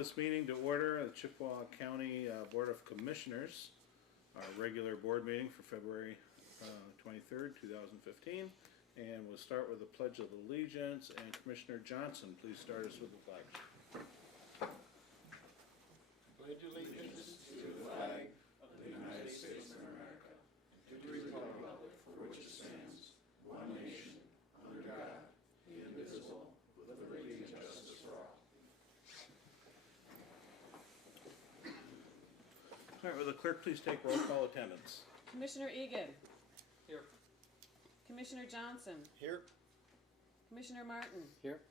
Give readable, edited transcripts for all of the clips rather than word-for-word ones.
this meeting to order, the Chippewa County Board of Commissioners, our regular board meeting for February 23rd, 2015. And we'll start with the Pledge of Allegiance, and Commissioner Johnson, please start us with the flag. Pledge allegiance to the flag of the United States of America, and to the republic for which it stands, one nation, under God, indivisible, with liberty and justice for all. All right, will the clerk please take roll call attendance? Commissioner Egan. Here. Commissioner Johnson. Here. Commissioner Martin. Here.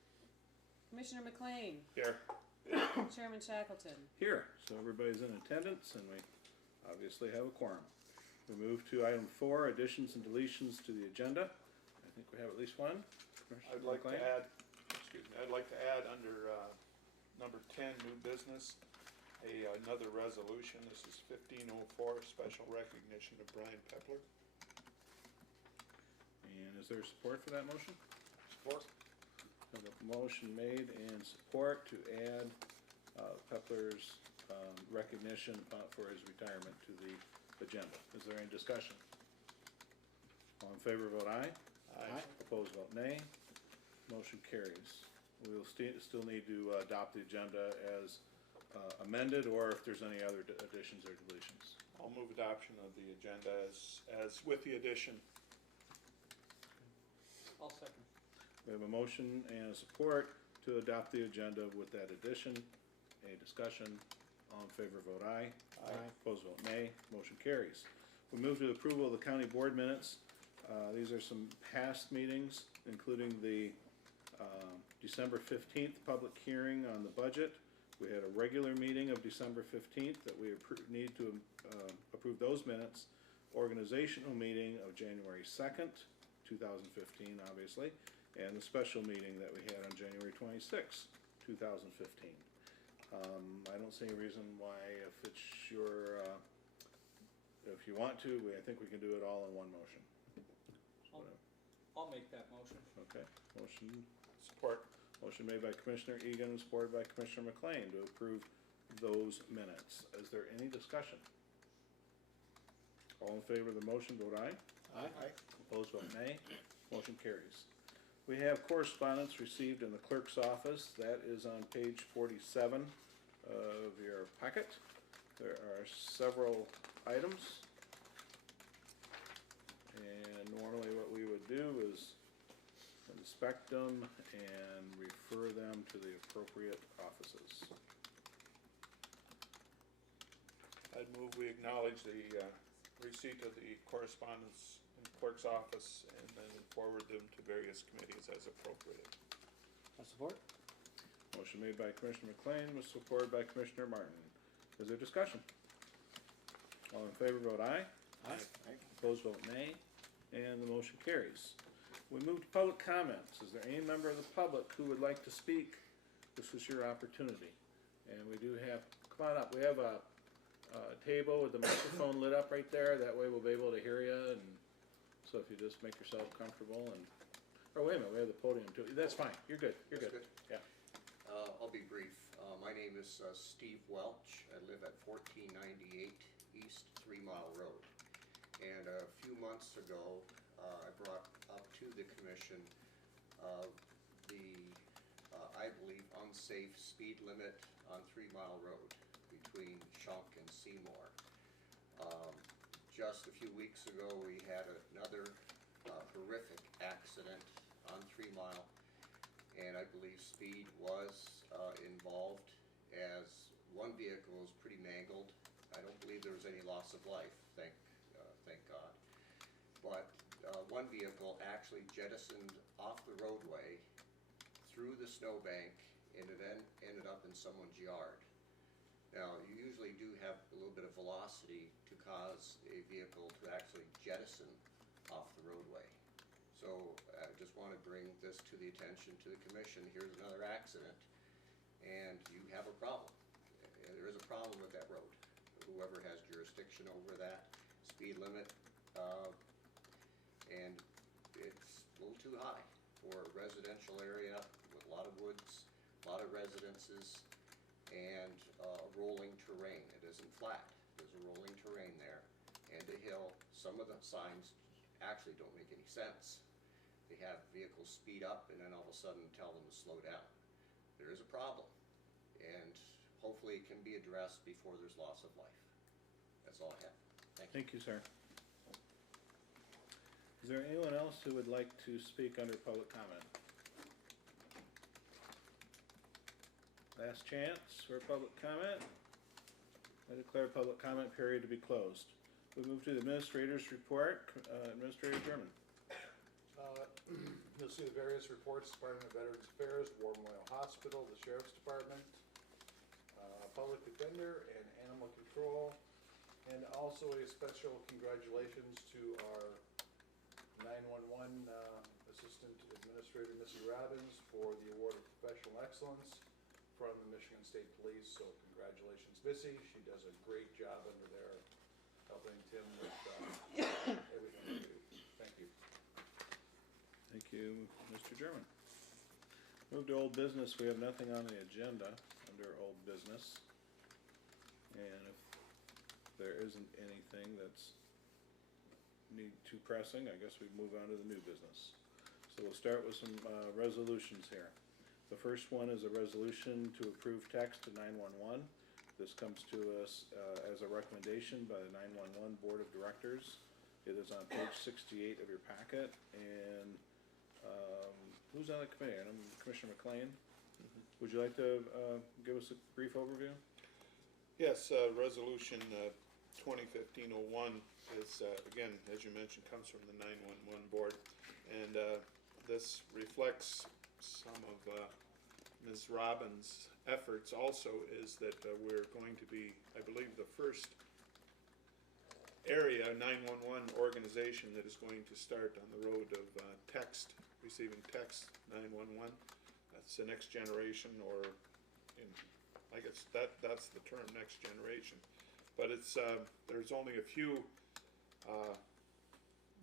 Commissioner McLean. Here. Chairman Shackleton. Here, so everybody's in attendance, and we obviously have a quorum. We move to item 4, additions and deletions to the agenda. I think we have at least one. I'd like to add under number 10, new business, another resolution. This is 1504, special recognition of Brian Pepler. And is there support for that motion? Support. I have a motion made and support to add Pepler's recognition for his retirement to the agenda. Is there any discussion? All in favor, vote aye. Aye. Opposed, vote nay. Motion carries. We will still need to adopt the agenda as amended, or if there's any other additions or deletions. I'll move adoption of the agenda as with the addition. I'll second. We have a motion and a support to adopt the agenda with that addition. Any discussion? All in favor, vote aye. Aye. Opposed, vote nay. Motion carries. We move to the approval of the county board minutes. These are some past meetings, including the December 15th public hearing on the budget. We had a regular meeting of December 15th that we need to approve those minutes. Organizational meeting of January 2nd, 2015, obviously, and the special meeting that we had on January 26th, 2015. I don't see any reason why, if it's your, if you want to, I think we can do it all in one motion. I'll make that motion. Okay, motion. Support. Motion made by Commissioner Egan, supported by Commissioner McLean to approve those minutes. Is there any discussion? All in favor of the motion, vote aye. Aye. Opposed, vote nay. Motion carries. We have correspondence received in the clerk's office. That is on page 47 of your packet. There are several items. And normally what we would do is inspect them and refer them to the appropriate offices. I'd move we acknowledge the receipt of the correspondence in the clerk's office and then forward them to various committees as appropriate. I'll support. Motion made by Commissioner McLean, was supported by Commissioner Martin. Is there discussion? All in favor, vote aye. Aye. Opposed, vote nay. And the motion carries. We move to public comments. Is there any member of the public who would like to speak? This is your opportunity. And we do have, come on up, we have a table with the microphone lit up right there. That way we'll be able to hear you. And so if you just make yourself comfortable and, oh wait a minute, we have the podium too. That's fine, you're good, you're good. Yeah. I'll be brief. My name is Steve Welch. I live at 1498 East 3 Mile Road. And a few months ago, I brought up to the commission the, I believe, unsafe speed limit on 3 Mile Road between Shunk and Seymour. Just a few weeks ago, we had another horrific accident on 3 Mile, and I believe speed was involved, as one vehicle was pretty mangled. I don't believe there was any loss of life, thank God. But one vehicle actually jettisoned off the roadway through the snowbank, and it then ended up in someone's yard. Now, you usually do have a little bit of velocity to cause a vehicle to actually jettison off the roadway. So I just want to bring this to the attention to the commission. Here's another accident, and you have a problem. There is a problem with that road. Whoever has jurisdiction over that speed limit, and it's a little too high for a residential area with a lot of woods, a lot of residences, and rolling terrain. It isn't flat. There's a rolling terrain there and a hill. Some of the signs actually don't make any sense. They have vehicles speed up and then all of a sudden tell them to slow down. There is a problem, and hopefully it can be addressed before there's loss of life. That's all I have. Thank you. Thank you, sir. Is there anyone else who would like to speak under public comment? Last chance for public comment. I declare public comment period to be closed. We move to the administrator's report. Administrator German. You'll see the various reports: Department of Veterans Affairs, War Memorial Hospital, the Sheriff's Department, Public Defender, and Animal Control. And also a special congratulations to our 911 Assistant Administrator, Missy Robbins, for the Award of Professional Excellence from the Michigan State Police. So congratulations, Missy. She does a great job under there, helping Tim with everything we do. Thank you. Thank you, Mr. German. Move to old business. We have nothing on the agenda under old business. And if there isn't anything that's too pressing, I guess we move on to the new business. So we'll start with some resolutions here. The first one is a resolution to approve text to 911. This comes to us as a recommendation by the 911 Board of Directors. It is on page 68 of your packet, and who's on the committee? I'm Commissioner McLean. Would you like to give us a brief overview? Yes, resolution 2015-01 is, again, as you mentioned, comes from the 911 board. And this reflects some of Ms. Robbins' efforts also, is that we're going to be, I believe, the first area 911 organization that is going to start on the road of receiving text 911. That's the next generation, or I guess that's the term, next generation. But it's there's only a few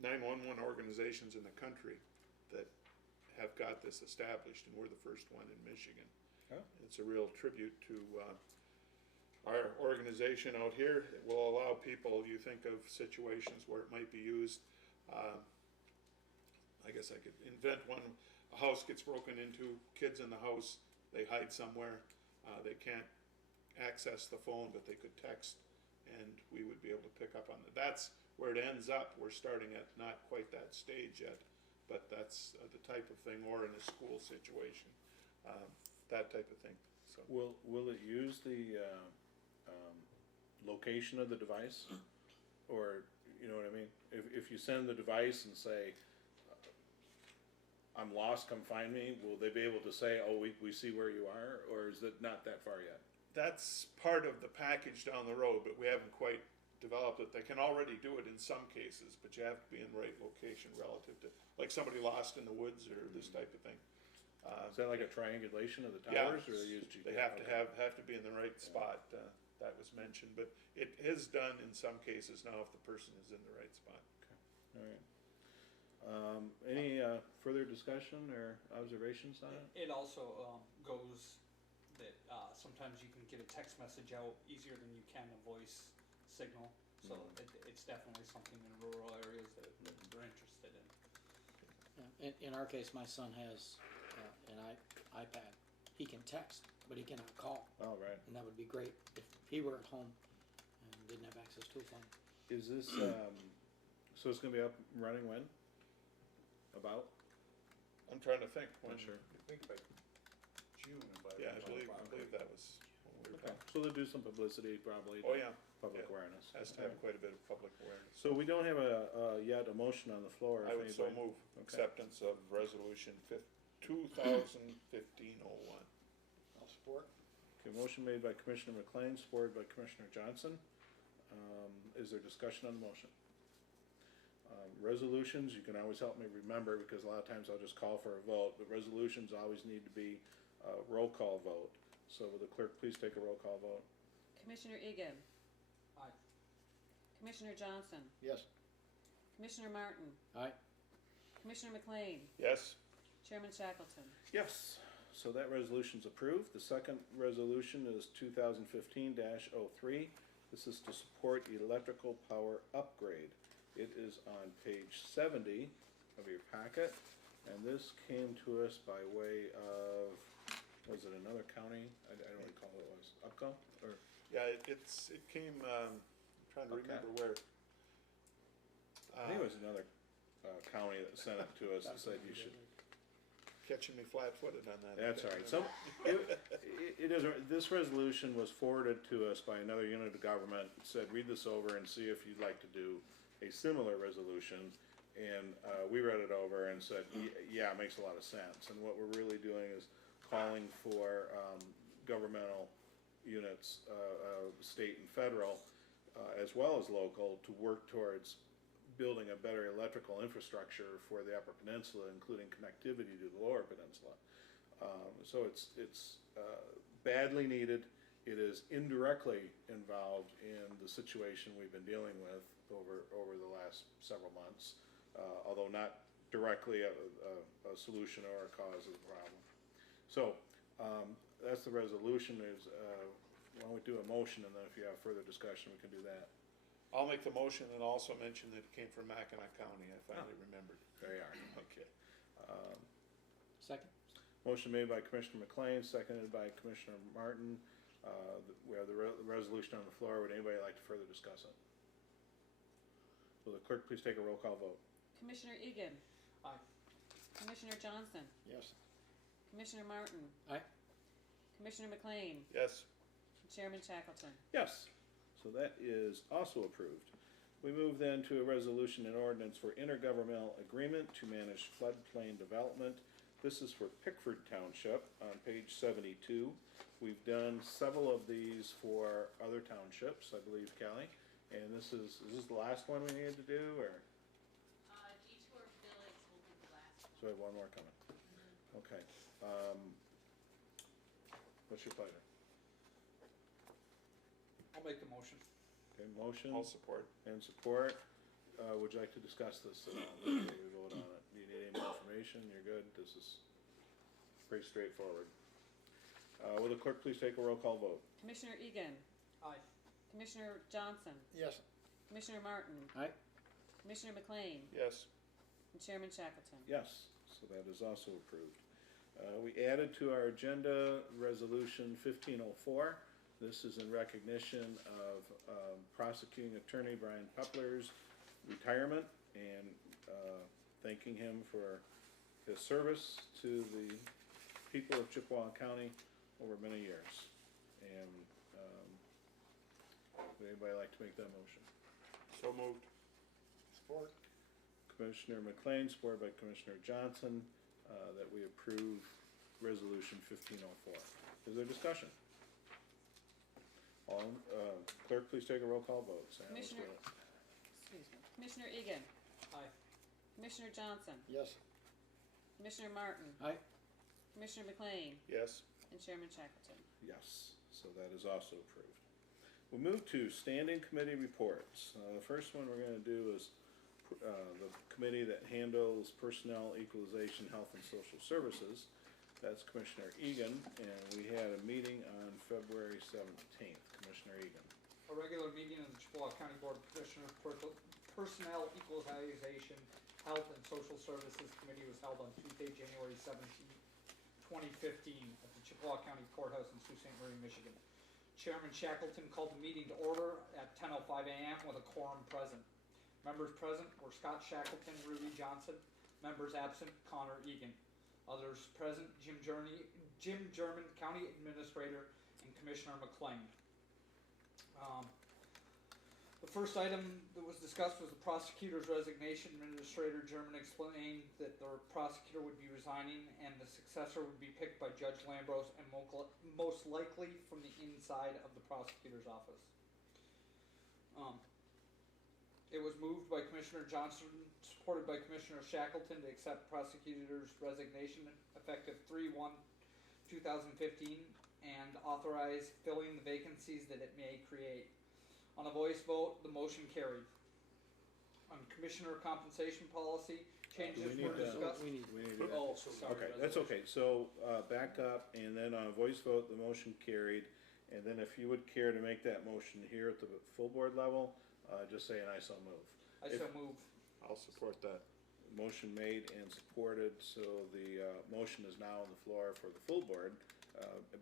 911 organizations in the country that have got this established, and we're the first one in Michigan. Oh. It's a real tribute to our organization out here. It will allow people, you think of situations where it might be used, I guess I could invent one. A house gets broken into, kids in the house, they hide somewhere, they can't access the phone, but they could text, and we would be able to pick up on that. That's where it ends up. We're starting at not quite that stage yet, but that's the type of thing, or in a school situation, that type of thing. So Will it use the location of the device? Or, you know what I mean? If you send the device and say, I'm lost, come find me, will they be able to say, oh, we see where you are? Or is it not that far yet? that's part of the package down the road, but we haven't quite developed it. They can already do it in some cases, but you have to be in the right location relative to, like somebody lost in the woods or this type of thing. Is that like a triangulation of the Yeah, towers, or they use GPS? they have to Okay. have to be in the right spot, that was mentioned, but it is done in some cases now if the person is in the right spot. All right. Any further discussion or observations on it? It also goes that sometimes you can get a text message out easier than you can a voice signal. So it's definitely something in rural areas that we're interested in. Yeah, in our case, my son has an iPad. He can text, but he cannot call. Oh, right. And that would be great if he were at home and didn't have access to a phone. Is this, so it's gonna be up and running when? About? I'm trying to think when. Not sure. I think by June, if Yeah, I believe that was when we were Okay, talking. so they'll do some publicity probably. Oh, yeah, Public yeah. awareness. Has to have quite a bit of public awareness. So we don't have yet a motion on the floor. I if would so anybody- move Okay. acceptance of resolution 2015-01. I'll support. Okay, motion made by Commissioner McLean, supported by Commissioner Johnson. Is there discussion on the motion? Resolutions, you can always help me remember, because a lot of times I'll just call for a vote, but resolutions always need to be a roll call vote. So will the clerk please take a roll call vote? Commissioner Egan. Aye. Commissioner Johnson. Yes. Commissioner Martin. Aye. Commissioner McLean. Yes, Chairman Shackleton. Yes, so that resolution's approved. The second resolution is 2015-03. This is to support electrical power upgrade. It is on page 70 of your packet, and this came to us by way of, was it another county? I don't recall who it was. Upco? Or, Yeah, it came, trying to Okay. remember where. I think it was another county that sent it to us and said you should. Catching me flat-footed on that. That's all right. So, it is, this resolution was forwarded to us by another unit of government. It said, read this over and see if you'd like to do a similar resolution. And, we read it over and said, yeah, it makes a lot of sense. And what we're really doing is calling for, governmental units, state and federal, as well as local, to work towards building a better electrical infrastructure for the Upper Peninsula, including connectivity to the Lower Peninsula. So it's badly needed. It is indirectly involved in the situation we've been dealing with over the last several months, although not directly a solution or a cause of the problem. So that's the resolution. Is why don't we do a motion, and then if you have further discussion, we can do that. I'll make the motion and also mention that it came from Mackinac County, I finally remembered. There you are. Okay. Second? Motion made by Commissioner McLean, seconded by Commissioner Martin. We have the resolution on the floor. Would anybody like to further discuss it? Will the clerk please take a roll call vote? Commissioner Egan. Aye. Commissioner Johnson. Yes. Commissioner Martin. Aye. Commissioner McLean. Yes, and Chairman Shackleton. Yes. So that is also approved. We move then to a resolution and ordinance for intergovernmental agreement to manage floodplain development. This is for Pickford Township on page 72. We've done several of these for other townships, I believe, Callie. And is this the last one we needed to do, or? Detour Village will be the last one. So we have one more coming. Okay. What's your pleasure? I'll make the motion. Okay, motion I'll support. and support. Would you like to discuss this at all before we vote on it? Do you need any more information? You're good? This is pretty straightforward. Will the clerk please take a roll call vote? Commissioner Egan. Aye. Commissioner Johnson. Yes. Commissioner Martin. Aye. Commissioner McLean. Yes, And Chairman Shackleton. Yes, so that is also approved. We added to our agenda Resolution 1504. This is in recognition of prosecuting attorney Brian Pepler's retirement and thanking him for his service to the people of Chippewa County over many years. And would anybody like to make that motion? so moved. Support. Commissioner McLean, supported by Commissioner Johnson, that we approve Resolution 1504. Is there discussion? Clerk, please take a roll call vote. Sam, let's do Commissioner- it. Excuse me. Commissioner Egan. Aye. Commissioner Johnson. Yes. Commissioner Martin. Aye. Commissioner McLean. Yes, And Chairman Shackleton. Yes, so that is also approved. We'll move to standing committee reports. The first one we're gonna do is the committee that handles personnel, equalization, health, and social services. That's Commissioner Egan, and we had a meeting on February 17th. Commissioner Egan. A regular meeting of the Chippewa County Board of Commissioners Personnel Equalization, Health and Social Services Committee was held on Tuesday, January 17th, 2015 at the Chippewa County Courthouse in Sault Ste. Marie, Michigan. Chairman Shackleton called the meeting to order at 10:05 a.m. with a quorum present. Members present were Scott Shackleton, Ruby Johnson. Members absent, Connor Egan. Others present, Jim German, County Administrator, and Commissioner McLean. The first item that was discussed was the prosecutor's resignation. Administrator German explained that the prosecutor would be resigning and the successor would be picked by Judge Lambros and most likely from the inside of the prosecutor's office. It was moved by Commissioner Johnson, supported by Commissioner Shackleton, to accept prosecutor's resignation effective 3/1/2015 and authorize filling the vacancies that it may create. On a voice vote, the motion carried. On Commissioner Compensation Policy, changes we were need to- discussed. We need, We need to do that. Oh, sorry. Okay, that's okay, so, back up, and then on a voice vote, the motion carried, and then if you would care to make that motion here at the full board level, just say, and I so move. I so move. I'll support that. Motion made and supported, so the, motion is now on the floor for the full board,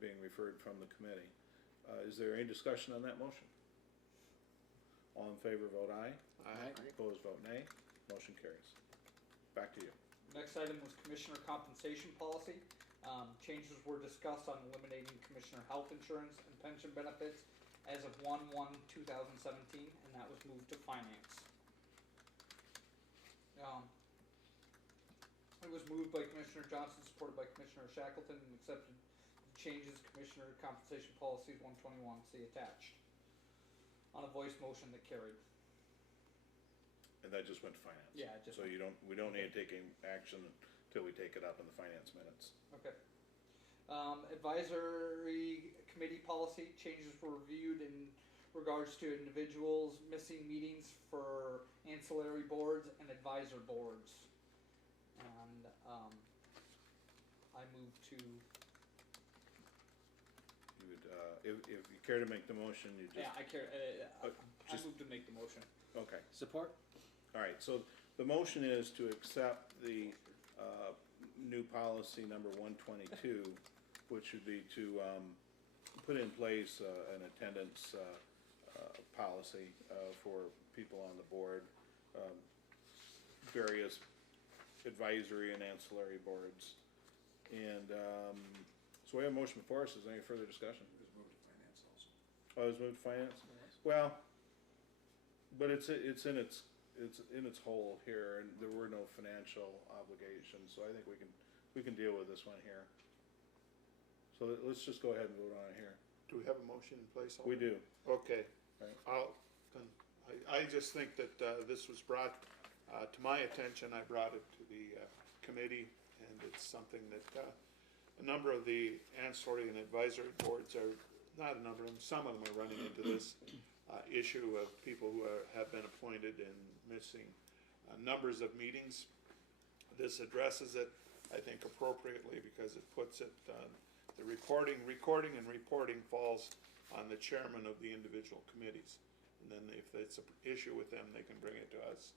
being referred from the committee. Is there any discussion on that motion? All in favor, vote aye. Aye. Opposed, vote nay. Motion carries. Back to you. Next item was commissioner compensation policy. Changes were discussed on eliminating commissioner health insurance and pension benefits as of 1/1/2017, and that was moved to finance. It was moved by Commissioner Johnson, supported by Commissioner Shackleton, and accepted the changes Commissioner compensation policies 121, see attached. On a voice motion that carried. And that just went to finance? Yeah, it just So we don't need to take any action until we take it up in the finance minutes. Okay. Advisory committee policy changes were reviewed in regards to individuals missing meetings for ancillary boards and advisor boards. And, I move to, You would, if you care to make the motion, you just. yeah, I care, I just- move to make the motion. Okay, support? all right, so the motion is to accept the, new policy number 122, which would be to, put in place, an attendance, policy, for people on the board, various advisory and ancillary boards. And, so we have a motion before us, is there any further discussion? It was moved to finance also. Oh, it was moved to finance? Well, but it's in its whole here, and there were no financial obligations, so I think we can deal with this one here. So let's just go ahead and vote on it here. Do we have a motion in place We already? do. Okay, Right. I just think that, this was brought, to my attention, I brought it to the, committee, and it's something that, a number of the ancillary and advisory boards are, not a number of them, some of them are running into this, issue of people who have been appointed and missing, numbers of meetings. This addresses it, I think appropriately, because it puts it, the recording and reporting falls on the chairman of the individual committees. And then if it's an issue with them, they can bring it to us,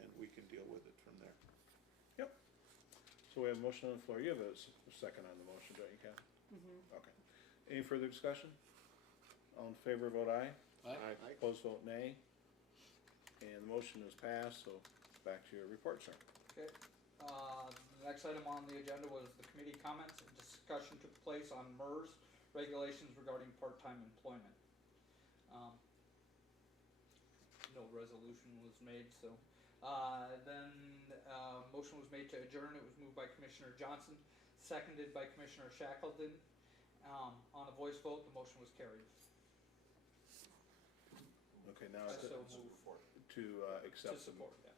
and we can deal with it from there. Yep. So we have a motion on the floor. You have a second on the motion, don't you, Ken? Mm-hmm. Okay. Any further discussion? All in favor, vote aye. Aye. Opposed, vote nay. And the motion is passed, so back to your report, sir. Okay, the next item on the agenda was the committee comments. A discussion took place on MERS regulations regarding part-time employment. No resolution was made, so, then, motion was made to adjourn. It was moved by Commissioner Johnson, seconded by Commissioner Shackleton. On a voice vote, the motion was carried. Okay, now I it's so to, move to to accept the. support, yeah.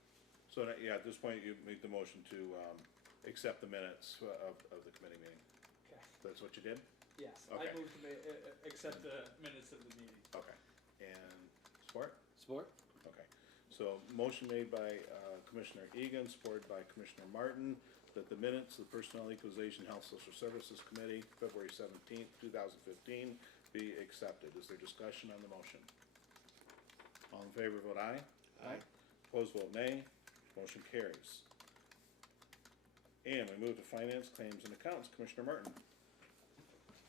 So, yeah, at this point, you make the motion to, accept the minutes of the committee meeting. Okay, That's what you did? yes, Okay. I move to accept the minutes of the meeting. Okay. And support? Support? Okay. So, motion made by, Commissioner Egan, supported by Commissioner Martin, that the minutes of the Personnel Equalization Health Social Services Committee, February 17th, 2015, be accepted. Is there discussion on the motion? All in favor, vote aye. Aye. Opposed, vote nay. Motion carries. And we move to Finance, Claims, and Accounts. Commissioner Martin.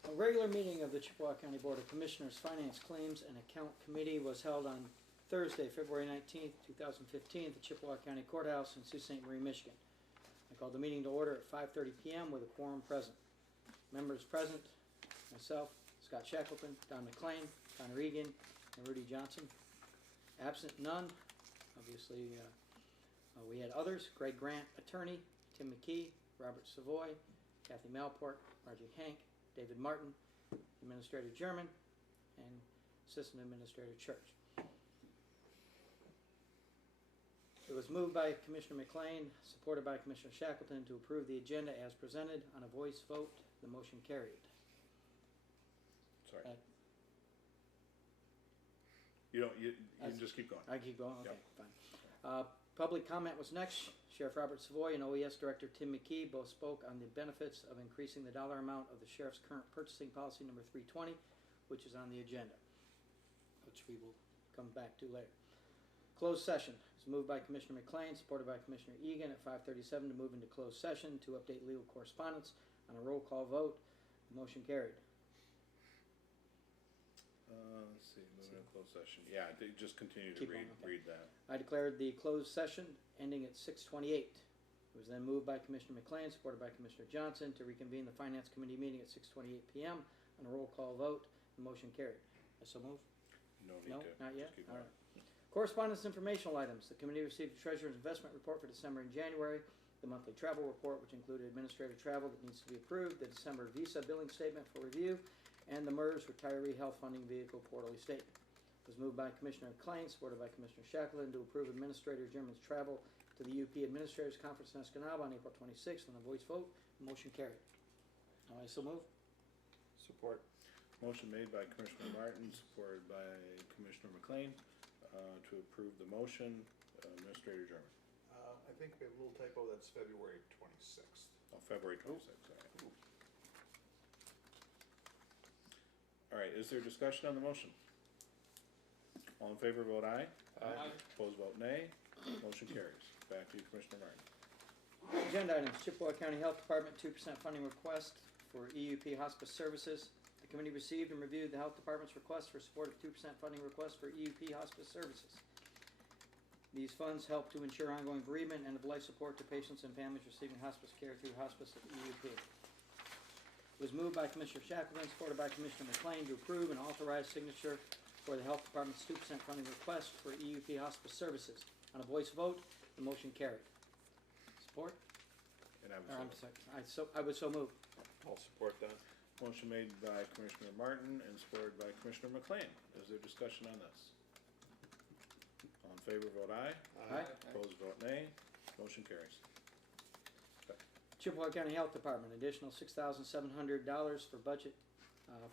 A regular meeting of the Chippewa County Board of Commissioners Finance Claims and Account Committee was held on Thursday, February 19th, 2015, at the Chippewa County Courthouse in Sault Ste. Marie, Michigan. I called the meeting to order at 5:30 p.m. with a quorum present. Members present, myself, Scott Shackleton, Don McLean, Connor Egan, and Rudy Johnson. Absent, none. Obviously, we had others: Greg Grant, attorney; Tim McKee; Robert Savoy; Kathy Malport; Margie Hank; David Martin; Administrator German; and Assistant Administrator Church. It was moved by Commissioner McLean, supported by Commissioner Shackleton, to approve the agenda as presented. On a voice vote, the motion carried. Sorry. Uh, You don't, you can just keep going. I keep going, okay, Yep. fine. Public comment was next. Sheriff Robert Savoy and OES Director Tim McKee both spoke on the benefits of increasing the dollar amount of the sheriff's current purchasing policy number 320, which is on the agenda, which we will come back to later. Closed session is moved by Commissioner McLean, supported by Commissioner Egan at 5:37 to move into closed session to update legal correspondence. On a roll call vote, motion carried. Let's see, moving to closed session. Yeah, they just continue to Keep on, okay. read that. I declared the closed session ending at 6:28. It was then moved by Commissioner McLean, supported by Commissioner Johnson, to reconvene the Finance Committee meeting at 6:28 p.m. On a roll call vote, the motion carried. I so move? No need No, to. not yet? Just keep All going. right. Correspondence informational items. The committee received the Treasurer's Investment Report for December and January, the monthly travel report, which included administrative travel that needs to be approved, the December Visa billing statement for review, and the MERS Retiree Health Funding Vehicle quarterly statement. It was moved by Commissioner McLean, supported by Commissioner Shackleton, to approve Administrator German's travel to the UP Administrators Conference in Escanaba on April 26th. On a voice vote, the motion carried. I so move. Support. Motion made by Commissioner Martin, supported by Commissioner McLean, to approve the motion. Administrator German. I think we have a little typo, that's February 26th. Oh, February 26th, all right. All right, is there discussion on the motion? All in favor, vote aye. Aye. Opposed, vote nay. Motion carries. Back to you, Commissioner Martin. Agenda items, Chippewa County Health Department 2% funding request for EUP hospice services. The committee received and reviewed the Health Department's request for support of 2% funding request for EUP hospice services. These funds help to ensure ongoing bereavement and of life support to patients and families receiving hospice care through hospice at EUP. It was moved by Commissioner Shackleton, supported by Commissioner McLean, to approve and authorize signature for the Health Department's 2% funding request for EUP hospice services. On a voice vote, the motion carried. Support? And I would Or, I'm second. sorry, I would so move. I'll support that. Motion made by Commissioner Martin and supported by Commissioner McLean. Is there discussion on this? All in favor, vote aye. Aye. Opposed, vote nay. Motion carries. Chippewa County Health Department, additional $6,700 for budget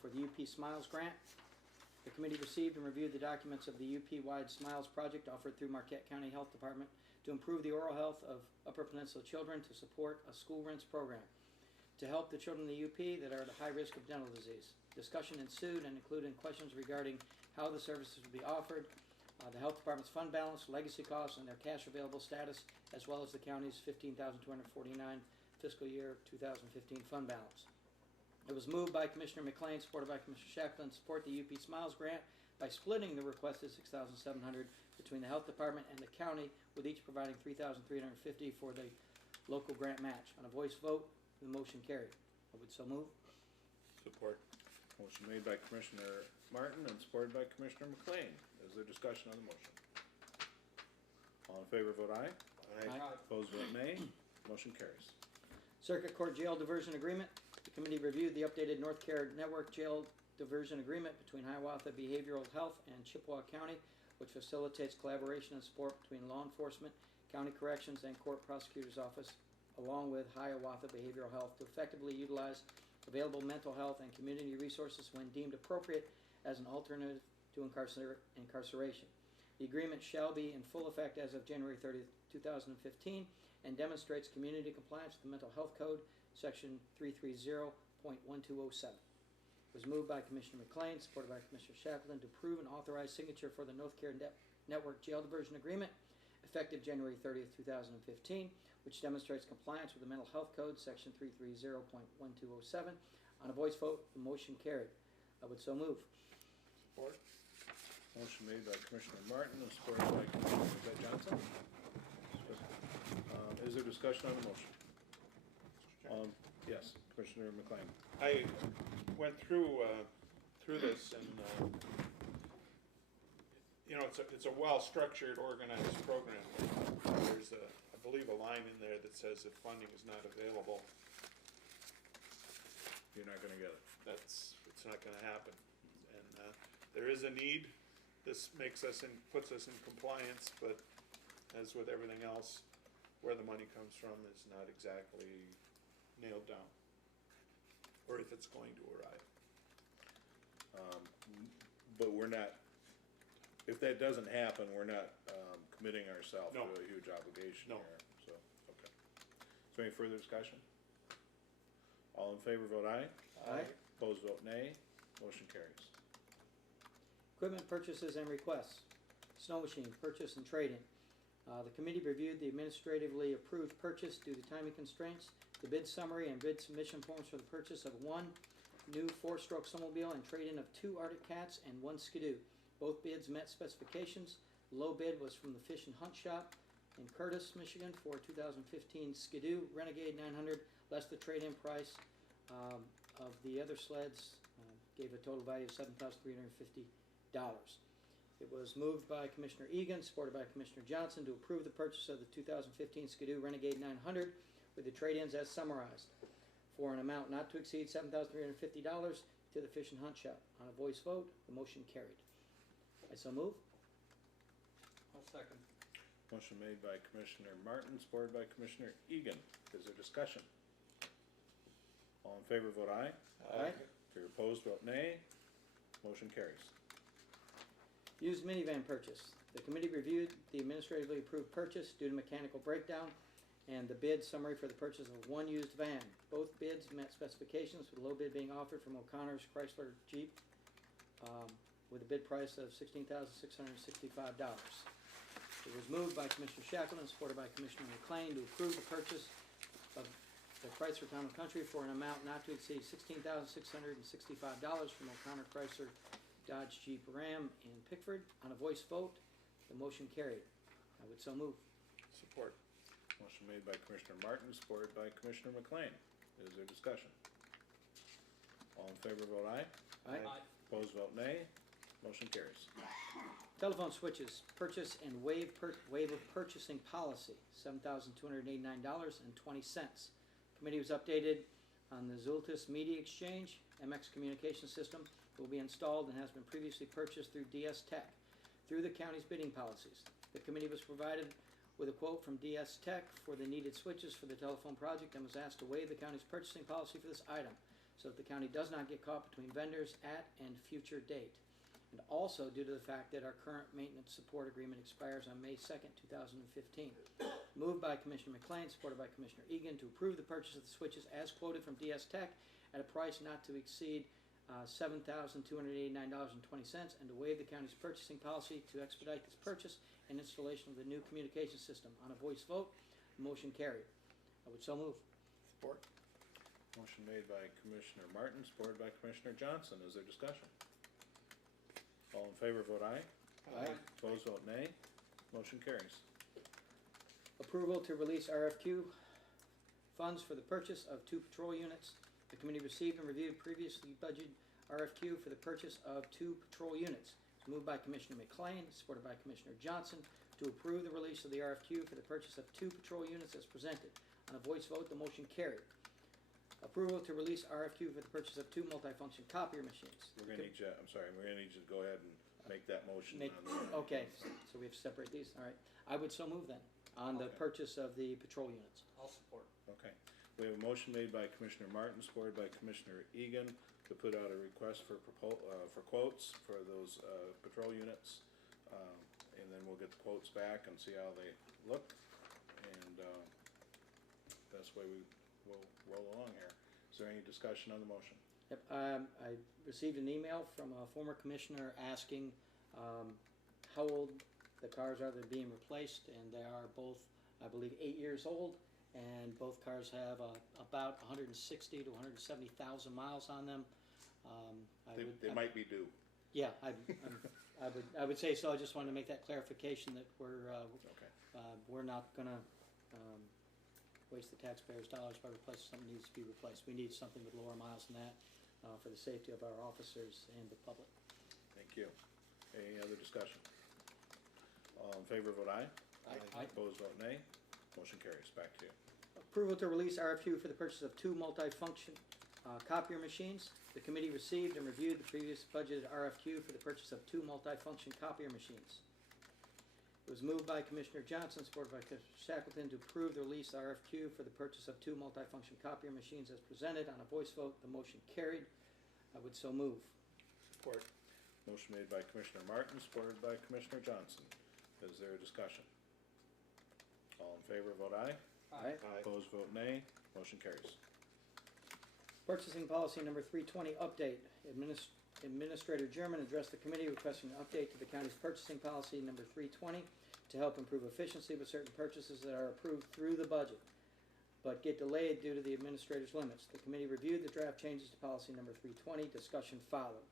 for the UP Smiles Grant. The committee received and reviewed the documents of the UP-wide Smiles project offered through Marquette County Health Department to improve the oral health of Upper Peninsula children to support a school rinse program to help the children in the UP that are at a high risk of dental disease. Discussion ensued and included questions regarding how the services would be offered, the health department's fund balance, legacy costs, and their cash available status, as well as the county's $15,249 fiscal year 2015 fund balance. It was moved by Commissioner McLean, supported by Commissioner Shackleton, to support the UP Smiles Grant by splitting the requested $6,700 between the health department and the county, with each providing $3,350 for the local grant match. On a voice vote, the motion carried. I would so move. Support. Motion made by Commissioner Martin and supported by Commissioner McLean. Is there discussion on the motion? All in favor, vote aye. Aye. Opposed, vote nay. Motion carries. Circuit Court Jail Diversion Agreement. The committee reviewed the updated North Care Network Jail Diversion Agreement between Hiawatha Behavioral Health and Chippewa County, which facilitates collaboration and support between law enforcement, county corrections, and court prosecutor's office, along with Hiawatha Behavioral Health, to effectively utilize available mental health and community resources when deemed appropriate as an alternative to incarceration. The agreement shall be in full effect as of January 30th, 2015, and demonstrates community compliance with the Mental Health Code, Section 330.1207. It was moved by Commissioner McLean, supported by Commissioner Shackleton, to approve and authorize signature for the North Care Network Jail Diversion Agreement, effective January 30th, 2015, which demonstrates compliance with the Mental Health Code, Section 330.1207. On a voice vote, the motion carried. I would so move. Support. Motion made by Commissioner Martin and supported by Commissioner Johnson. Is there discussion on the motion? Yes, Commissioner McLean. I went through this and, it's a well-structured, organized program. There's I believe, a line in there that says if funding is not available, You're not gonna get it. it's not gonna happen. And, there is a need. This puts us in compliance, but as with everything else, where the money comes from is not exactly nailed down, or if it's going to arrive. But we're not, if that doesn't happen, we're not committing ourselves to No. a huge obligation No. here, so, okay. Is there any further discussion? All in favor, vote aye. Aye. Opposed, vote nay. Motion carries. Equipment purchases and requests. Snow machine, purchase and trade-in. The committee reviewed the administratively approved purchase due to timing constraints, the bid summary and bid submission forms for the purchase of one new four-stroke snowmobile and trade-in of 2 Arctic Cats and 1 Skidoo. Both bids met specifications. Low bid was from the Fish and Hunt Shop in Curtis, Michigan for 2015 Skidoo Renegade 900, less the trade-in price of the other sleds, gave a total value of $7,350. It was moved by Commissioner Egan, supported by Commissioner Johnson, to approve the purchase of the 2015 Skidoo Renegade 900 with the trade-ins as summarized for an amount not to exceed $7,350 to the Fish and Hunt Shop. On a voice vote, the motion carried. I so move. I'll second. Motion made by Commissioner Martin, supported by Commissioner Egan. Is there discussion? All in favor, vote aye. Aye. If you're opposed, vote nay. Motion carries. Used minivan purchase. The committee reviewed the administratively approved purchase due to mechanical breakdown and the bid summary for the purchase of one used van. Both bids met specifications, with low bid being offered from O'Connor's Chrysler Jeep with a bid price of $16,665. It was moved by Commissioner Shackleton, supported by Commissioner McLean, to approve the purchase of the Chrysler Town and Country for an amount not to exceed $16,665 from O'Connor Chrysler Dodge Jeep Ram in Pickford. On a voice vote, the motion carried. I would so move. Support. Motion made by Commissioner Martin, supported by Commissioner McLean. Is there discussion? All in favor, vote aye. Aye. Opposed, vote nay. Motion carries. Telephone switches, purchase and waive of purchasing policy, $7,289.20. Committee was updated on the Zultus Media Exchange MX communication system. Will be installed and has been previously purchased through DS Tech through the county's bidding policies. The committee was provided with a quote from DS Tech for the needed switches for the telephone project and was asked to waive the county's purchasing policy for this item so that the county does not get caught between vendors at and future date. And also due to the fact that our current maintenance support agreement expires on May 2nd, 2015. Moved by Commissioner McLean, supported by Commissioner Egan, to approve the purchase of the switches as quoted from DS Tech at a price not to exceed $7,289.20 and to waive the county's purchasing policy to expedite this purchase and installation of the new communication system. On a voice vote, the motion carried. I would so move. Support. Motion made by Commissioner Martin, supported by Commissioner Johnson. Is there discussion? All in favor, vote aye. Aye. Opposed, vote nay. Motion carries. Approval to release RFQ funds for the purchase of 2 patrol units. The committee received and reviewed previously budgeted RFQ for the purchase of 2 patrol units. It's moved by Commissioner McLean, supported by Commissioner Johnson, to approve the release of the RFQ for the purchase of 2 patrol units as presented. On a voice vote, the motion carried. Approval to release RFQ for the purchase of 2 multifunction copier machines. We're gonna need you, I'm sorry, we're gonna need you to go ahead and make that motion Make- on the. Okay, so we have to separate these, all right. I would so move then, on the Okay. purchase of the patrol units. I'll support. Okay. We have a motion made by Commissioner Martin, supported by Commissioner Egan, to put out a request for quotes for those, patrol units. And then we'll get the quotes back and see how they look. And, that's the way we will roll along here. Is there any discussion on the motion? Yep, I received an email from a former commissioner asking, how old the cars are that are being replaced, and they are both, I believe, 8 years old. And both cars have about 160 to 170,000 miles on them. They might be due. Yeah, I would say so. I just wanted to make that clarification that Okay. we're not gonna waste the taxpayers' dollars by replacing something that needs to be replaced. We need something with lower miles than that for the safety of our officers and the public. Thank you. Any other discussion? All in favor, vote aye. Aye. Opposed, vote nay. Motion carries. Back to you. Approval to release RFQ for the purchase of 2 multifunction copier machines. The committee received and reviewed the previous budgeted RFQ for the purchase of 2 multifunction copier machines. It was moved by Commissioner Johnson, supported by Commissioner Shackleton, to approve the release RFQ for the purchase of 2 multifunction copier machines as presented. On a voice vote, the motion carried. I would so move. Support. Motion made by Commissioner Martin, supported by Commissioner Johnson. Is there a discussion? All in favor, vote aye. Aye. Aye. Opposed, vote nay. Motion carries. Purchasing policy number 320, update. Administrator German addressed the committee requesting an update to the county's purchasing policy number 320 to help improve efficiency with certain purchases that are approved through the budget, but get delayed due to the administrator's limits. The committee reviewed the draft changes to policy number 320. Discussion followed.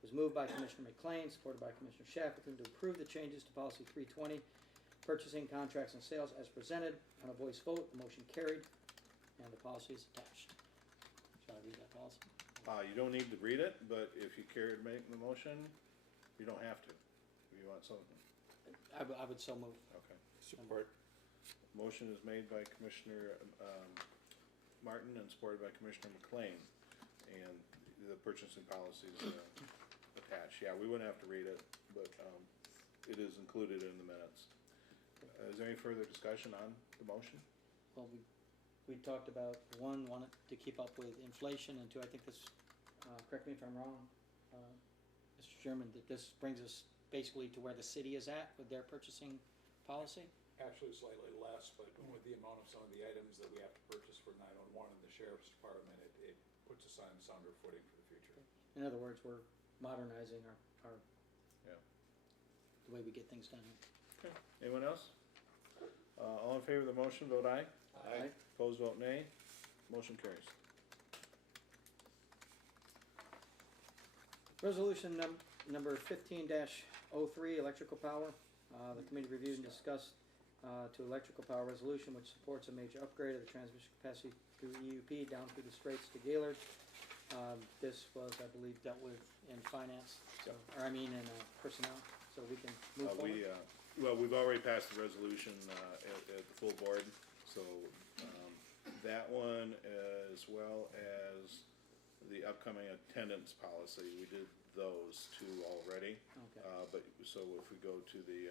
It was moved by Commissioner McLean, supported by Commissioner Shackleton, to approve the changes to policy 320, purchasing, contracts, and sales as presented. On a voice vote, the motion carried, and the policy is attached. Shall I read that policy? You don't need to read it, but if you care to make the motion, you don't have to. If you want something. I would so move. Okay. Support. Motion is made by Commissioner Martin and supported by Commissioner McLean. And the purchasing policy is attached. Yeah, we wouldn't have to read it, but it is included in the minutes. Is there any further discussion on the motion? Well, we talked about, one, wanted to keep up with inflation, and two, I think this, correct me if I'm wrong, Mr. Chairman, that this brings us basically to where the city is at with their purchasing policy? Actually slightly less, but with the amount of some of the items that we have to purchase for 911 and the sheriff's department, it puts us on sounder footing for the future. In other words, we're modernizing our Yeah. the way we get things done here. Okay. Anyone else? All in favor of the motion, vote aye. Aye. Opposed, vote nay. Motion carries. Resolution number 15-03, electrical power. The committee reviewed and discussed to electrical power resolution, which supports a major upgrade of the transmission capacity through EUP down through the Straits to Gaylord. This was, I believe, dealt with in finance, in personnel, so we can move forward. We've already passed the resolution at the full board, so that one as well as the upcoming attendance policy, we did those two already. Okay. But, so if we go to the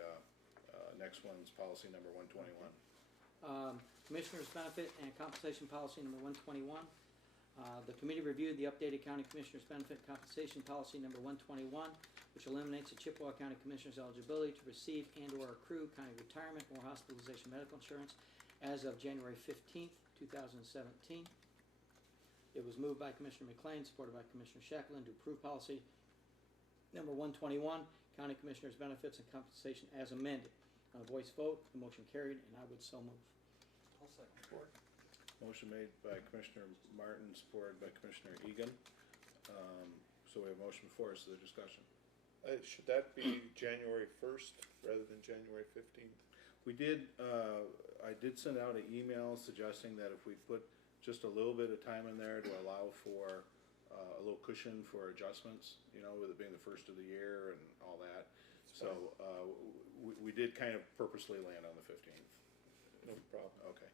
next one's policy number 121. Commissioners' benefit and compensation policy number 121. The committee reviewed the updated county commissioners' benefit compensation policy number 121, which eliminates the Chippewa County Commissioners' eligibility to receive and/or accrue county retirement or hospitalization medical insurance as of January 15th, 2017. It was moved by Commissioner McLean, supported by Commissioner Shackleton, to approve policy number 121, county commissioners' benefits and compensation as amended. On a voice vote, the motion carried, and I would so move. I'll second. Support. Motion made by Commissioner Martin, supported by Commissioner Egan. So we have a motion before us, is there discussion? Should that be January 1st rather than January 15th? We did, I did send out an email suggesting that if we put just a little bit of time in there to allow for a little cushion for adjustments, with it being the first of the year and all that. So, we did kind of purposely land on the 15th. No problem. Okay.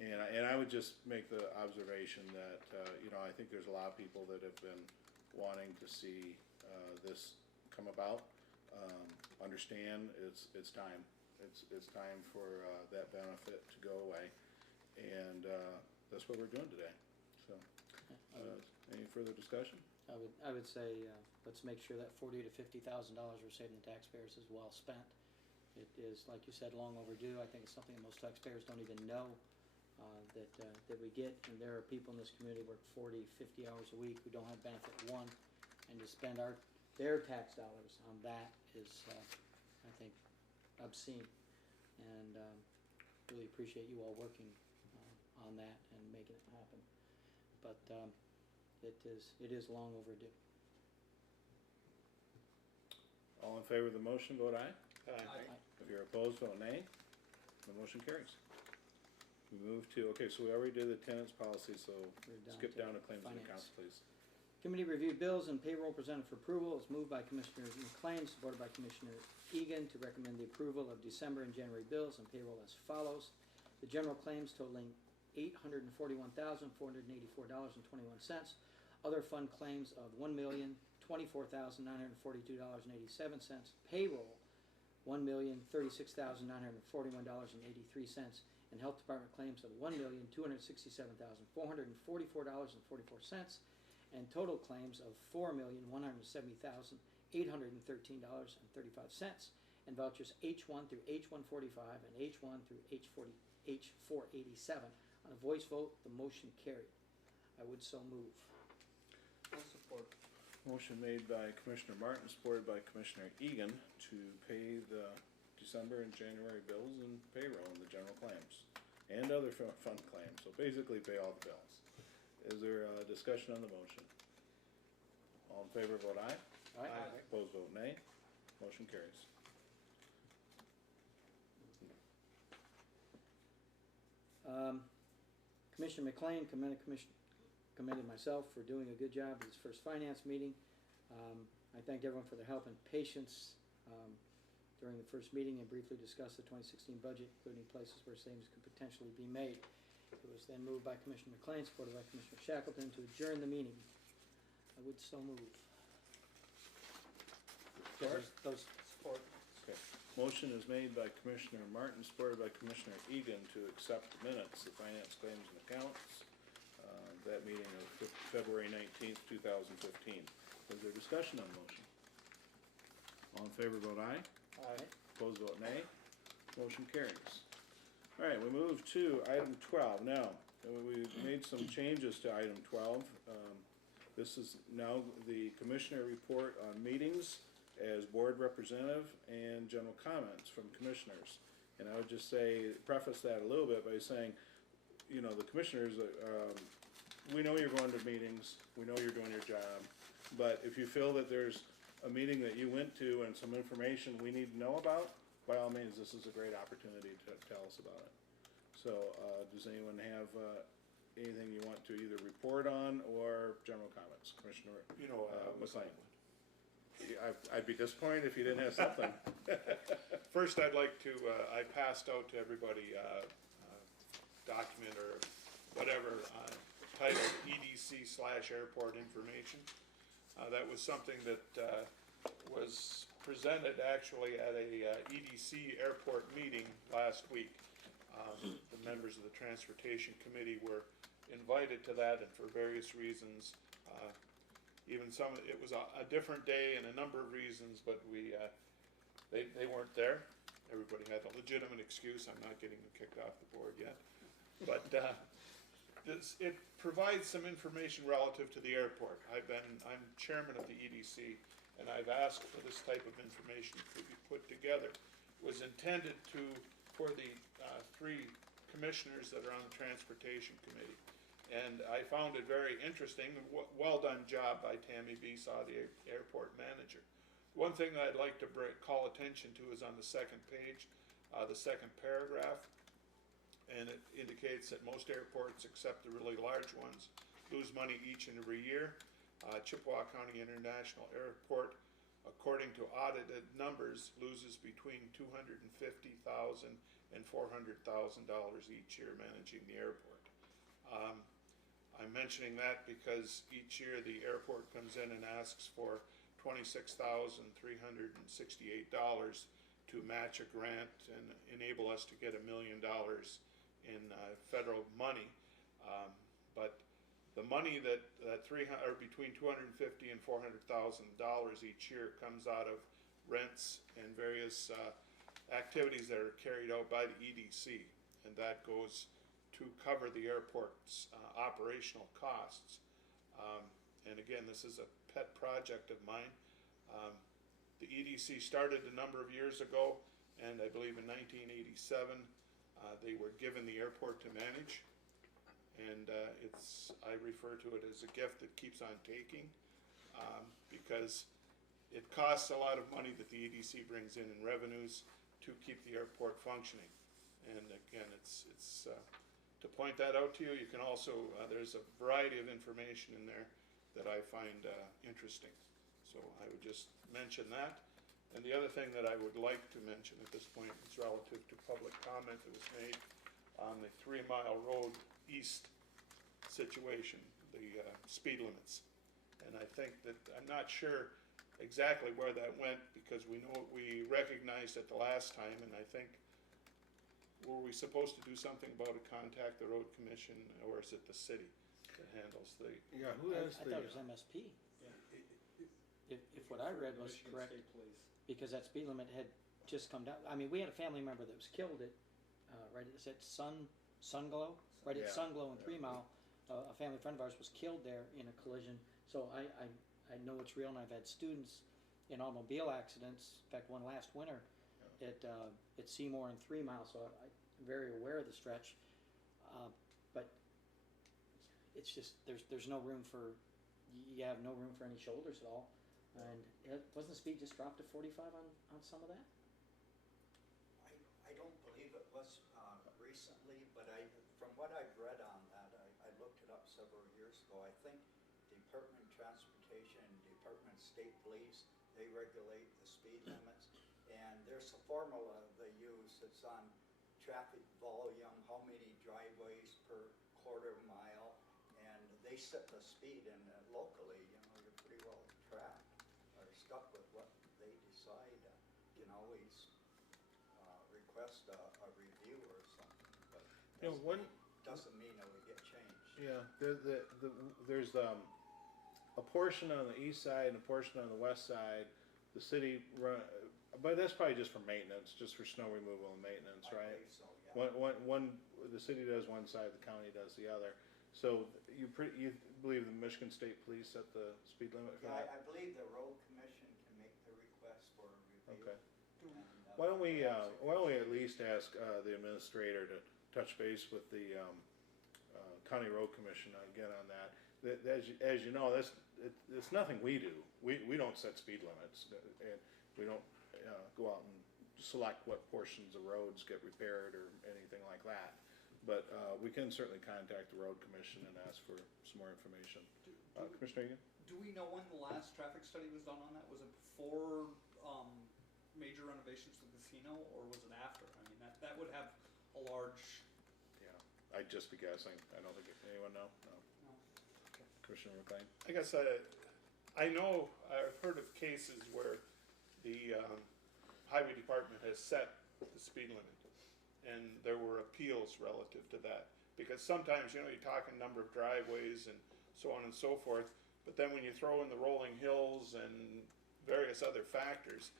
And I would just make the observation that, I think there's a lot of people that have been wanting to see this come about. Understand it's time. It's time for that benefit to go away. And that's what we're doing today. So, any further discussion? I would say, let's make sure that $40,000 to $50,000 we're saving the taxpayers is well spent. It is, like you said, long overdue. I think it's something that most taxpayers don't even know that we get. And there are people in this community who work 40, 50 hours a week who don't have benefit one, and to spend their tax dollars on that is, I think, obscene. And really appreciate you all working on that and making it happen. But it is long overdue. All in favor of the motion, vote aye. Aye. If you're opposed, vote nay. The motion carries. We move to, okay, so we already did the attendance policy, so We're skip to down to claims and finance. accounts, please. Committee reviewed bills and payroll presented for approval. It was moved by Commissioner McLean, supported by Commissioner Egan, to recommend the approval of December and January bills and payroll as follows. The general claims totaling $841,484.21. Other fund claims of $1,024,942.87. Payroll, $1,036,941.83. And Health Department claims of $1,267,444.44. And total claims of $4,170,813.35. and vouchers H1 through H145 and H1 through H487. On a voice vote, the motion carried. I would so move. I'll support. Motion made by Commissioner Martin, supported by Commissioner Egan to pay the December and January bills and payroll and the general claims and other fund claims, so basically pay all the bills. Is there a discussion on the motion? All in favor, vote aye. Aye. Opposed, vote nay. Motion carries. Commissioner McLean commended myself for doing a good job at his first finance meeting. I thanked everyone for their help and patience during the first meeting and briefly discussed the 2016 budget, including places where savings could potentially be made. It was then moved by Commissioner McLean, supported by Commissioner Shackleton, to adjourn the meeting. I would so move. Those Support. Okay. Motion is made by Commissioner Martin, supported by Commissioner Egan to accept the minutes, the finance claims and accounts, that meeting of February 19th, 2015. Is there discussion on the motion? All in favor, vote aye. Aye. Opposed, vote nay. Motion carries. All right, we move to item 12. Now, we made some changes to item 12. This is now the commissioner report on meetings as board representative and general comments from commissioners. And I would just say, preface that a little bit by saying, you know, the commissioners, we know you're going to meetings, we know you're doing your job, but if you feel that there's a meeting that you went to and some information we need to know about, by all means, this is a great opportunity to tell us about it. So, does anyone have anything you want to either report on or general comments? Commissioner You know, McLean. I'd be disappointed if you didn't have something. First, I'd like to, I passed out to everybody document or whatever titled EDC/airport information. That was something that was presented actually at a EDC airport meeting last week. The members of the Transportation Committee were invited to that, and for various reasons, even some, it was a different day and a number of reasons, but they weren't there. Everybody had a legitimate excuse. I'm not getting them kicked off the board yet. But it provides some information relative to the airport. I'm chairman of the EDC, and I've asked for this type of information to be put together. It was intended for the three commissioners that are on the Transportation Committee. And I found it very interesting. Well done job by Tammy Besaw, the airport manager. One thing that I'd like to call attention to is on the second page, the second paragraph. And it indicates that most airports, except the really large ones, lose money each and every year. Chippewa County International Airport, according to audited numbers, loses between $250,000 and $400,000 each year managing the airport. I'm mentioning that because each year the airport comes in and asks for $26,368 to match a grant and enable us to get $1 million in federal money. But the money that between $250,000 and $400,000 each year comes out of rents and various activities that are carried out by the EDC, and that goes to cover the airport's operational costs. And again, this is a pet project of mine. The EDC started a number of years ago, and I believe in 1987 they were given the airport to manage. And I refer to it as a gift that keeps on taking, because it costs a lot of money that the EDC brings in revenues to keep the airport functioning. And again, it's to point that out to you. You can also, there's a variety of information in there that I find interesting. So I would just mention that. And the other thing that I would like to mention at this point is relative to public comment that was made on the 3 Mile Road East situation, the speed limits. And I think that, I'm not sure exactly where that went, because we recognized it the last time, and I think, were we supposed to do something about it, contact the road commission, or is it the city that handles the? Yeah, who has I thought it was MSP. If what I read was correct, because that speed limit had just come down. I mean, we had a family member that was killed at, right at Sunglow, right at Yeah, Sunglow in yeah. 3 Mile. A family friend of ours was killed there in a collision. So I know it's real, and I've had students in automobile accidents. In fact, one last winter at Seymour and 3 Mile. So I'm very aware of the stretch. But it's just there's no room for, you have no room for any shoulders at all. And wasn't the speed just dropped to 45 on some of that? I don't believe it was recently, but from what I've read on that, I looked it up several years ago. I think Department of Transportation and Department of State Police, they regulate the speed limits. And there's a formula they use. It's on traffic volume, how many driveways per quarter mile, and they set the speed. And locally, you're pretty well tracked or stuck with what they decide. You can always request a review or something, but doesn't mean it would get changed. Yeah, there's a portion on the east side and a portion on the west side. The city run, but that's probably just for maintenance, just for snow removal and maintenance, I right? believe so, yeah. The city does one side, the county does the other. So you believe the Michigan State Police set the speed limit for Yeah, that? I believe the road commission can make the request for a review. Okay. And, Why don't we at least ask the administrator to touch base with the county road commission again on that. As you know, it's nothing we do. We don't set speed limits, and we don't go out and select what portions of roads get repaired or anything like that. But we can certainly contact the road commission and ask for some more information. Commissioner Egan? Do we know when the last traffic study was done on that? Was it before major renovations to the casino, or was it after? I mean, that would have a large. Yeah, I'd just be guessing. I don't think anyone know. No. No. Commissioner McLean? I guess I know, I've heard of cases where the highway department has set the speed limit, and there were appeals relative to that. Because sometimes, you're talking number of driveways and so on and so forth, but then when you throw in the rolling hills and various other factors,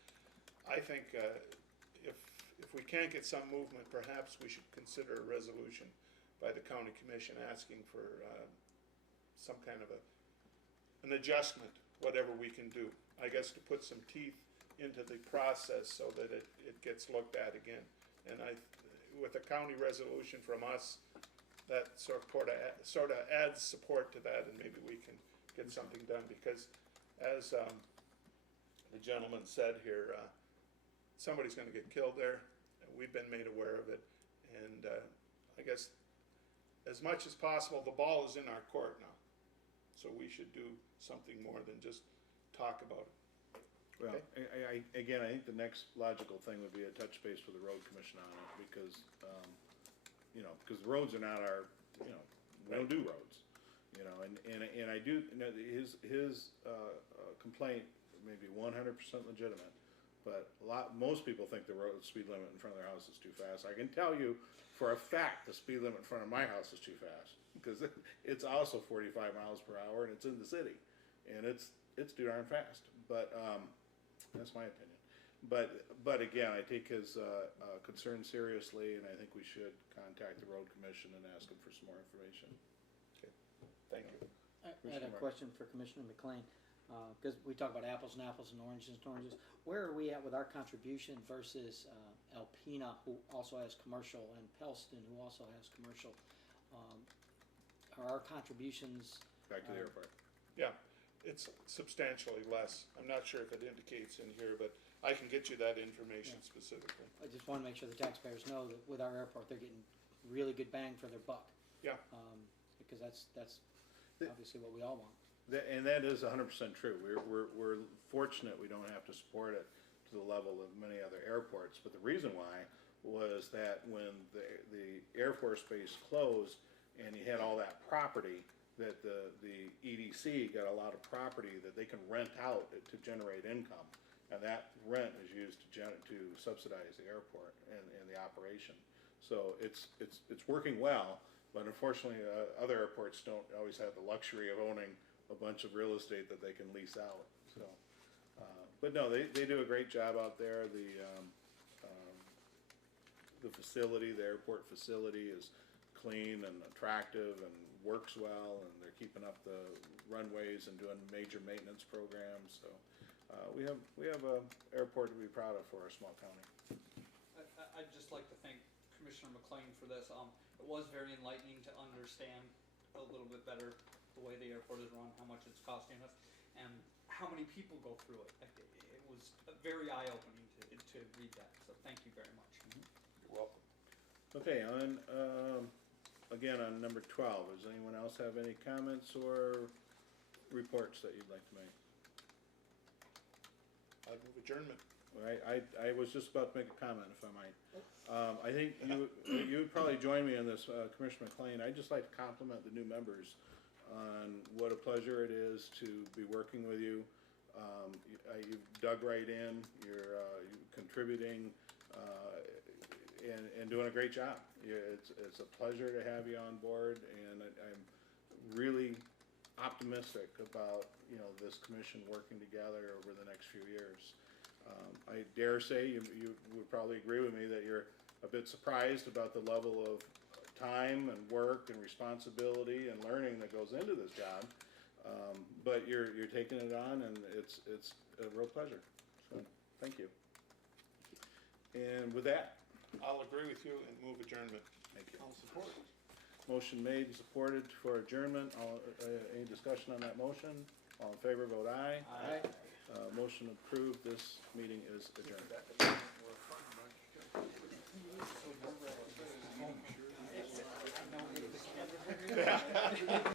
I think if we can't get some movement, perhaps we should consider a resolution by the county commission asking for some kind of an adjustment, whatever we can do. I guess to put some teeth into the process so that it gets looked at again. And with a county resolution from us, that sort of adds support to that, and maybe we can get something done. Because as the gentleman said here, somebody's going to get killed there. We've been made aware of it, and I guess as much as possible, the ball is in our court now. So we should do something more than just talk about it. Well, I think the next logical thing would be a touch base with the road commission on it, because, because the roads are not our, we don't do roads, and I do, his complaint may be 100% legitimate, but most people think the road speed limit in front of their house is too fast. I can tell you for a fact the speed limit in front of my house is too fast, because it's also 45 miles per hour, and it's in the city, and it's too darn fast. But that's my opinion. But again, I take his concern seriously, and I think we should contact the road commission and ask them for some more information. Okay, thank you. I had a question for Commissioner McLean, because we talk about apples and apples and oranges and oranges. Where are we at with our contribution versus Alpena, who also has commercial, and Pelston, who also has commercial? Are our contributions? Back to the airport. Yeah, it's substantially less. I'm not sure if it indicates in here, but I can get you that information specifically. I just want to make sure the taxpayers know that with our airport, they're getting really good bang for their buck. Yeah. Because that's obviously what we all want. And that is 100% true. We're fortunate we don't have to support it to the level of many other airports. But the reason why was that when the Air Force Base closed and you had all that property, that the EDC got a lot of property that they can rent out to generate income. And that rent is used to subsidize the airport and the operation. So it's working well, but unfortunately other airports don't always have the luxury of owning a bunch of real estate that they can lease out. So, but no, they do a great job out there. the facility, the airport facility is clean and attractive and works well, and they're keeping up the runways and doing major maintenance programs, so, we have a airport to be proud of for our small county. I'd just like to thank Commissioner McLean for this. It was very enlightening to understand a little bit better the way the airport is run, how much it's costing us, and how many people go through it. Like, it was very eye-opening to read that, so thank you very much. You're welcome. Okay, again, on number 12, does anyone else have any comments or reports that you'd like to make? I'd move adjournment. I was just about to make a comment, if I might. I think you would probably join me in this, Commissioner McLean. I'd just like to compliment the new members on what a pleasure it is to be working with you. You've dug right in, you're contributing, and doing a great job. It's a pleasure to have you on board, and I'm really optimistic about, this commission working together over the next few years. I dare say you would probably agree with me that you're a bit surprised about the level of time and work and responsibility and learning that goes into this job. But you're taking it on, and it's a real pleasure. So, thank you. And with that, I'll agree with you and move adjournment. thank you. I'll support it. Motion made and supported for adjournment. Any discussion on that motion? All in favor, vote aye. Aye. Motion approved. This meeting is adjourned. Yeah.